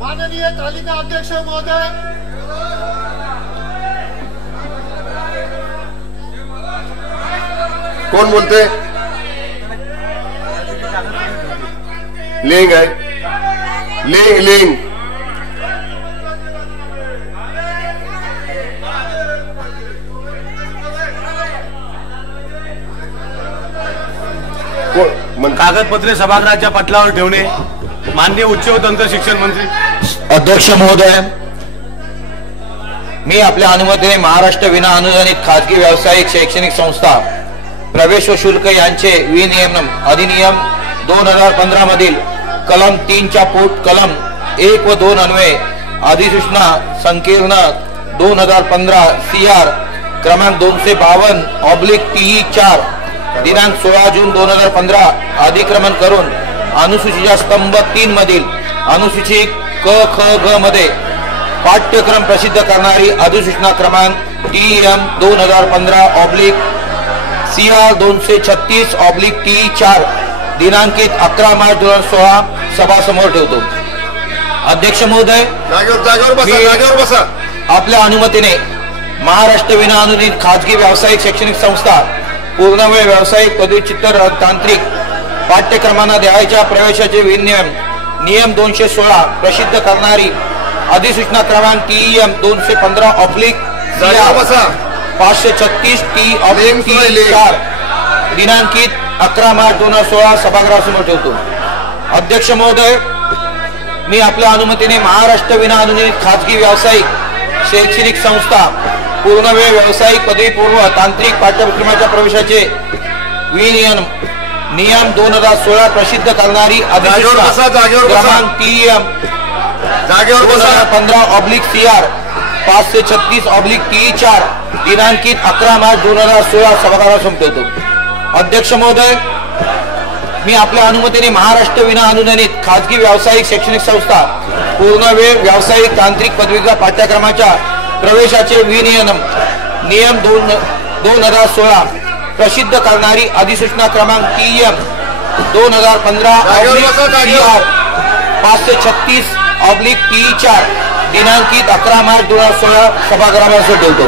माननीय तालिका अध्यक्ष महोदय, कोण बोलते? लिंग आहे, लिंग कागदपत्रे सभागृहाच्या पटलावर ठेवणे. माननीय उच्च व तंत्र शिक्षण मंत्री. अध्यक्ष महोदय, मी आपल्या अनुमतीने महाराष्ट्र विना अनुदानित खाजगी व्यावसायिक शैक्षणिक संस्था प्रवेश व शुल्क यांचे विनियमन अधिनियम 2015 मधील कलम 3 च्या पोट कलम 1 व 2 अन्वये अधिसूचना संकीर्ण 2015 CR क्रमांक 252/TE4 दिनांक 16 जून 2015 अधिक्रमण करून अनुसूचीच्या स्तंभ 3 मधील अनुसूची क ख ग मध्ये पाठ्यक्रम प्रसिद्ध करणारी अधिसूचना क्रमांक TM 2015/CR 236/TE4 दिनांकित 11 मार्च 2016 सभासमोर ठेवतो. अध्यक्ष महोदय, जागेवर बसा. आपल्या अनुमतीने महाराष्ट्र विना अनुदानित खाजगी व्यावसायिक शैक्षणिक संस्था पूर्णवेळ व्यावसायिक पदव्युत्तर तांत्रिक पाठ्यक्रमांना द्यायच्या प्रवेशाचे विनियम नियम 216 प्रसिद्ध करणारी अधिसूचना क्रमांक TM 215/CR 536/TE4 दिनांकित 11 मार्च 2016 सभागृहासमोर ठेवतो. अध्यक्ष महोदय, मी आपल्या अनुमतीने महाराष्ट्र विना अनुदानित खाजगी व्यावसायिक शैक्षणिक संस्था पूर्णवेळ व्यावसायिक पदवीपूर्व तांत्रिक पाठ्यक्रमाच्या प्रवेशाचे विनियम नियम 2016 प्रसिद्ध करणारी अधिसूचना क्रमांक TM 2015/CR 536/TE4 दिनांकित 11 मार्च 2016 सभागृहासमोर ठेवतो. अध्यक्ष महोदय, मी आपल्या अनुमतीने महाराष्ट्र विना अनुदानित खाजगी व्यावसायिक शैक्षणिक संस्था पूर्णवेळ व्यावसायिक तांत्रिक पदवीधर पाठ्यक्रमाच्या प्रवेशाचे विनियम नियम 2016 प्रसिद्ध करणारी अधिसूचना क्रमांक TM 2015/CR 536/TE4 दिनांकित 11 मार्च 2016 सभागृहासमोर ठेवतो.